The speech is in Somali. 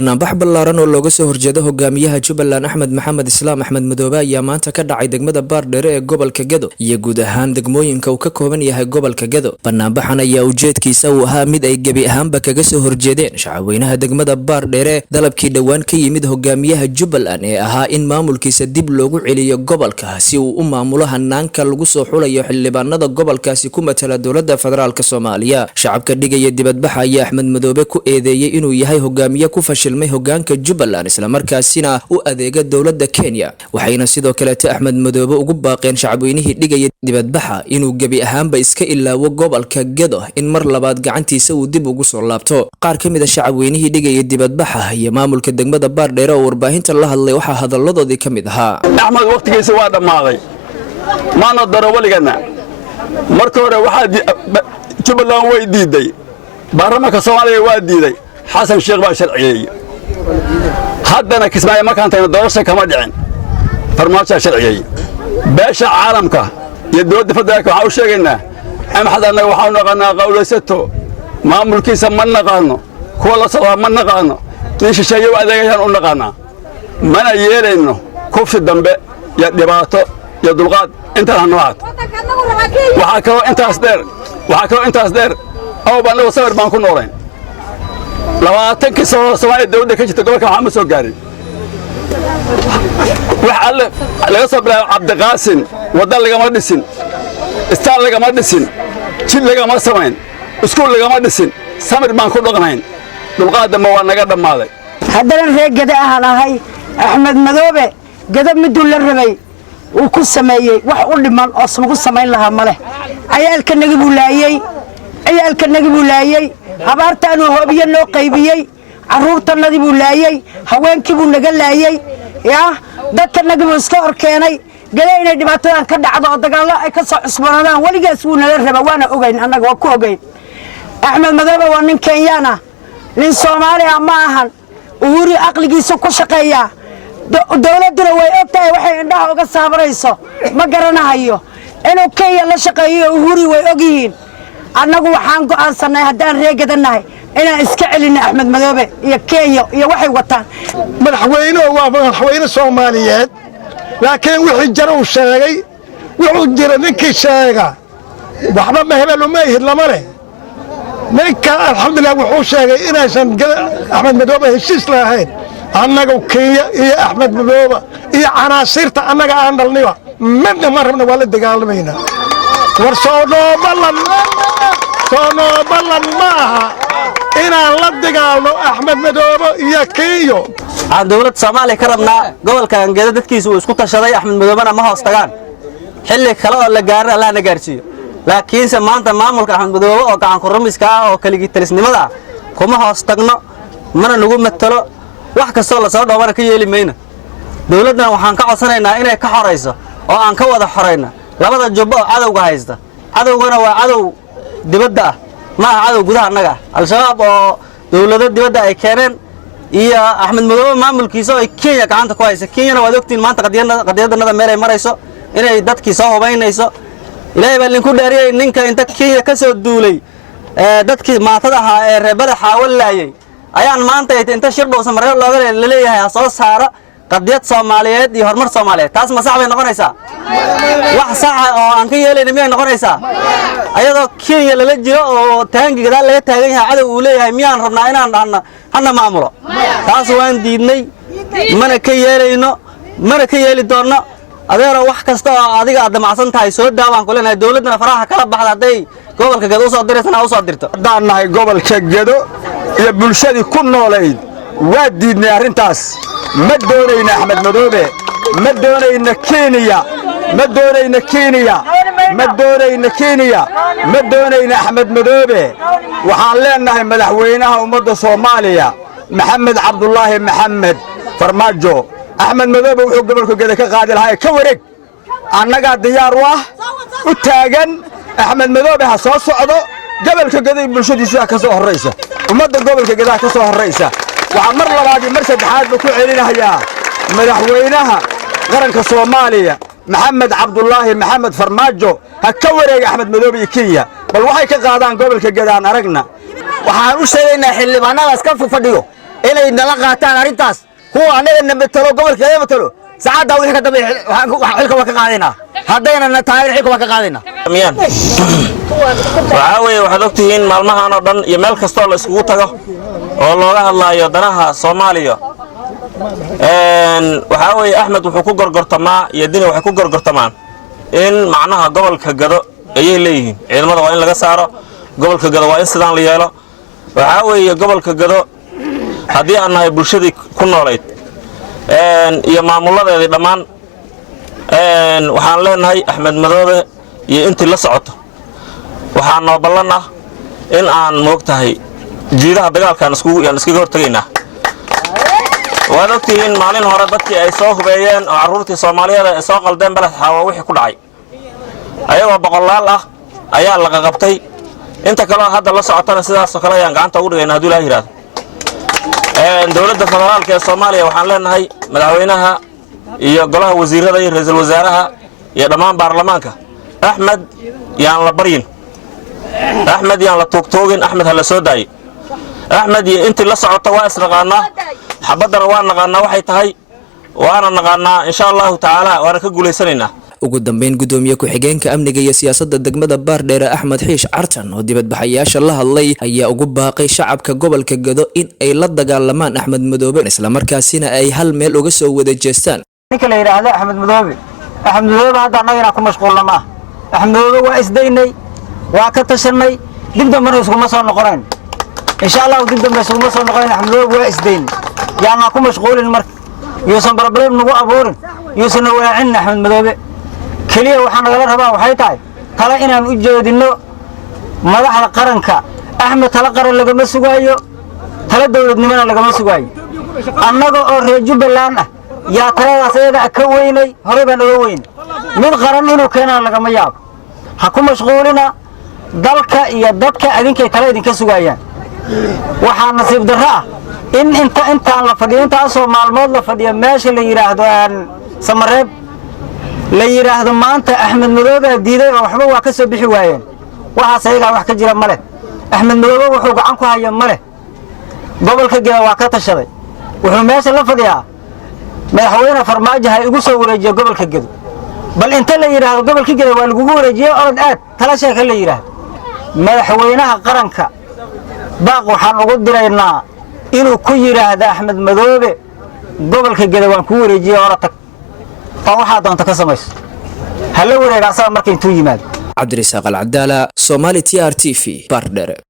banaanbax ballaaran oo looga soo horjeedo hogaamiyaha Jubbaland Axmed Maxamed Islaam Axmed Madoobe ayaa maanta ka dhacay degmada Baardheere ee gobolka Gedo iyo guud ahaan degmooyinka uu ka kooban yahay gobolka Gedo. Banaanbaxan ayaa ujeedkiisa uu ahaa mid ay gabi ahaanba kaga soo horjeedeen shacabweynaha degmada Baardheere dalabkii dhawaan ka yimid hogaamiyaha Jubbaland ee ahaa in maamulkiisa dib loogu celiyo gobolka si uu u maamulo hanaanka lagu soo xulayo xildhibaanada gobolkaasi ku matala dowladda federaalka Soomaaliya. Shacabka dhigaya dibadbaxa ayaa Axmed Madoobe ku eedeeyay inuu yahay hogaamiye ku fashilmay hogaanka Jubbaland isla markaasina u adeega dowladda Kenya. waxayna sidoo kale Axmed Madoobe ugu baaqeen shacabweynihii dhigaya dibadbaxa inuu gabi ahaanba iska ilaawo gobolka Gedo in mar labaad gacantiisa uu dib ugu soo laabto. qaar ka mid ah shacabweynihii dhigaya dibadbaxa iyo maamulka degmada Baardheere oo warbaahinta la hadlay waxa hadaladoodii ka mid ahaa: Axmed waqtigiisa waa dhamaaday, maana daro waligana. marka hore waxa Jubbaland way diiday, baarlamaanka Soomaaliya waa diiday, xasan sheekh baa sharciyeeyay. haddana kismaayo markaan tayna doorasho kama dhicin, farmaajo sharciyeeyay. beesha caalamka iyo dowladda federaalka waxa u sheegaynaa Axmed annaga waxaanu naqaanaa qawlaysato, maamulkiisa ma naqaano, kuwa la socdaa ma naqaano, nin shisheeye u adeegayaan u naqaanaa. mana yeelayno kufsi dambe iyo dhibaato iyo dulqaad intaan hanoocaad. waxaa kaloo intaas dheer awba annagu sawir baan ku noolayn 20 sano Soomaaliya dawladda ka jirta gobolka waxaa ma soo gaarin. waxa laga soo bilaabo Cabdiqaasin wada lagama dhisin, istaal lagama dhisin, jid lagama samayn, iskuul lagama dhisin, samir baan ku dhaqnayn. dulqaadda ma waa naga dhammaaday. haddana reer Gedo ahaan ahay Axmed Madoobe Gedo miduu la rabay uu ku sameeyay wax u dhiman oo lagu samayn lahaa male. ciyaalka naga buu laayay, habaartaan uu hoobiye noo qaybiyay, caruurtanadii buu laayay, haweenkii buu naga laayay, dadka naga buu iska hor keenay. Gedo inay dhibaatadan ka dhacdo oo dagaallo ay ka soo cusboonadaan weligaas wuu nala rabaa, waana ogeyn, annaga waa ku ogeyn. Axmed Madoobe waa nin Kenyaan ah, nin Soomaali ah ma ahan. uhuru aqligiisa ku shaqeeya, dawladuna way ogtahay waxay indhaha uga saabarayso, ma garanayo inuu Kenya la shaqeeyo. uhuru way ogyihiin. annagu waxaan go'aansanay haddaan reer Gedo nahay inaan iska celino Axmed Madoobe iyo Kenya iyo waxay wataan. madaxweynuhu waa madaxweyne Soomaaliyeed, laakiin wixii jar uu sheegay wuxuu jira ninkii sheega waxba ma hebel uma ihid lama leh. ninka alxamdulillah wuxuu sheegay inaysan Axmed Madoobe heshiis lahayn. annagu Kenya iyo Axmed Madoobe iyo canaasirta annaga aan dhalniba midna ma rabna, waa la dagaalamayna. war soo ballan ma aha inaan la dagaalno Axmed Madoobe iyo Kenya. aan dawladda Soomaaliya ka rabnaa gobolka Gedo dadkiisu isku tashaday, Axmed Madoobena ma hoos tagaan. xilli kale oo la gaarin Allah na gaarsiiyo. laakiinse maanta maamulka Axmed Madoobe oo gacan ku rumiska ah oo kaligii talisnimada kuma hoos tagno, mana nagu matalo, wax kastoo la soo dhoobana ka yeeli mayna. dawladdan waxaan ka codsanaynaa inay ka xoreyso oo aan ka wada xoreyno labada jubbo oo cadawga haysta. cadawgana waa cadow dibadda ah, ma aha cadow gudaha annaga. al-shabaab oo dawladda dibadda ay keeneen iyo Axmed Madoobe maamulkiisa oo Kenya gacanta ku haysa. Kenyana waad ogtiin maanta qadiyaddanada meel ay marayso inay dadkii soo hubaynayso. ilaahay baa linku dhaariyay ninka inta Kenya ka soo duulay dadkii maatada ahaa ee reebada xaawalaayay ayaan maanta inta shir dhowsan mareeb looga leeyahay soo saara qadiyad Soomaaliyeed iyo horumar Soomaaliyeed. taas ma sax bay noqonaysaa? wax sax ah oo aan ka yeelayna miyay noqonaysaa? ayadoo Kenya lala jiro oo taangi gadaal laga taagan yahay cadow uu leeyahay miyaan rabnaa inaan hana maamulo? taas waan diidnay, mana ka yeelayno, mana ka yeeli doonno. adeero wax kasta oo adiga aad damacsan tahay soo daawaan ku leenahay. dawladana faraha kala baxda haday gobolka Gedo soo direysana u soo dirto. haddaan nahay gobolka Gedo iyo bulshadii ku noolayd waa diidnay arrintaas. ma doonayna Axmed Madoobe, ma doonayna Kenya, ma doonayna Axmed Madoobe. waxaan leenahay madaxweynaha ummadda Soomaaliya Maxamed Cabdullaahi Maxamed Farmaajo. Axmed Madoobe wuxuu gobolka Gedo ka qaadi lahaa ka wareeg. annaga diyaar u taagan Axmed Madoobe ha soo socdo. gobolka Gedo bulshadiisa ka soo horeysa, ummadda gobolka Gedo ka soo horeysa. waxaa mar labaad iyo mar saddexaad ku celinayaa madaxweynaha qaranka Soomaaliya Maxamed Cabdullaahi Maxamed Farmaajo ha ka wareeg Axmed Madoobe iyo Kenya. bal waxay ka qaadaan gobolka Gedo aan aragna. waxaan u sheegaynaa xildhibaanadaas ka fadhiyo inay nala qaataan arrintaas kuwa annaga na matalo gobolkeeda matalo saacadda wixii ka dambeeya xilka waa ka qaadaynaa haddayna taageer xilka waa ka qaadaynaa waxaa weeye waxaad ogtihiin maalmahan oo dhan iyo meel kastoo la iskugu tago oo looga hadlaayo danaha Soomaaliya waxaa weeye Axmed wuxuu ku gorgortamaa iyo Dini waxay ku gorgortamaan in macnaha gobolka Gado ay leeyihiin ciidamada waa in laga saaro gobolka Gado waa in sidaan la yeelo waxaa weeye gobolka Gado haddii aan nahay bulshadii ku noolayd iyo maamuladeedii dhammaan waxaan leenahay Axmed Madoobe iyo intii la socoto waxaan noo ballan ah in aan moogtahay jiidaha dagaalkan iskaga hortagaynaa waad ogtihiin maalin hore dadkii ay soo hubeeyeen oo carruurtii Soomaaliyeed ay soo qaldeen balad xawa wixii ku dhacay ayagoo boqolaal ah ayaa laga qabtay inta kale hadda la socotana sidaas oo kale ayaan gacanta ugu dhigaynaa haddii la yiraahdo dawladda federaalka ee Soomaaliya waxaan leenahay madaxweynaha iyo golaha wasiirada iyo ra'iisul wasaaraha iyo dhammaan baarlamaanka Axmed yaan la baryin Axmed yaan la toogtoogin Axmed hala soo daayay Axmed iyo intii la socota waa isnaqaanaa xabadana waa naqaanaa waxay tahay waana naqaanaa insha Allah taala waana ka guuleysanaynaa ugu dambeyn gudoomiye ku-xigeenka amniga iyo siyaasadda degmada Baardheer Axmed Xiish Cartan oo dibadbaxayaasha la hadlay ayaa ugu baaqay shacabka gobolka Gado in ay la dagaalamaan Axmed Madoobe isla markaasina ay hal meel uga soo wada jeestaan ninka la yiraahdo Axmed Madoobe hadda anagana ku mashquulnaa Axmed Madoobe waa isdaynay waa ka tashanay dib dambe iskuma soo noqoneen insha Allah dib dambe iskuma soo noqoneen Axmed Madoobe waa isdayn yaana ku mashquulin marka yuusan problem nagu abuurin yuusan waacin Axmed Madoobe kaliya waxaan naga rabaa waxay tahay tala inaan u jeedino madaxda qaranka Axmed tala qaran lagama sugaayo tala dawladnimada lagama sugaayo annaga oo reer Jubbaland ah yaa taladaas ayada ka weynay hore baan uga weyn mid qaran inuu keenana lagama yaabo ha ku mashquulina dalka iyo dadka adinkay tala idinka sugayaan waxaa nasiib darro ah in intaan la fadhiyo intaasoo maalmood la fadhiyo meesha la yiraahdo Samareeb la yiraahdo maanta Axmed Madoobe diiday oo waxba waa ka soo bixi waayeen waxa ayaga wax ka jira male Axmed Madoobe wuxuu gacan ku hayaa male gobolka Gado waa ka tashaday wuxuu meesha la fadhiyaa madaxweyne Farmaajo hay ugu soo wareejiyo gobolka Gado bal inta la yiraahdo gobolka Gado waa lagu wareejiyo oo aad tala sheeka la yiraahdo madaxweynaha qaranka baaq waxaan ugu diraynaa inuu ku yiraahdo Axmed Madoobe gobolka Gado waan ku wareejiyo oo tag waxaa doonta ka samayso hal wareeg asaga markay intuu yimaado Cabdirisaaq Al-Cadaala Somali TRTV Baardheer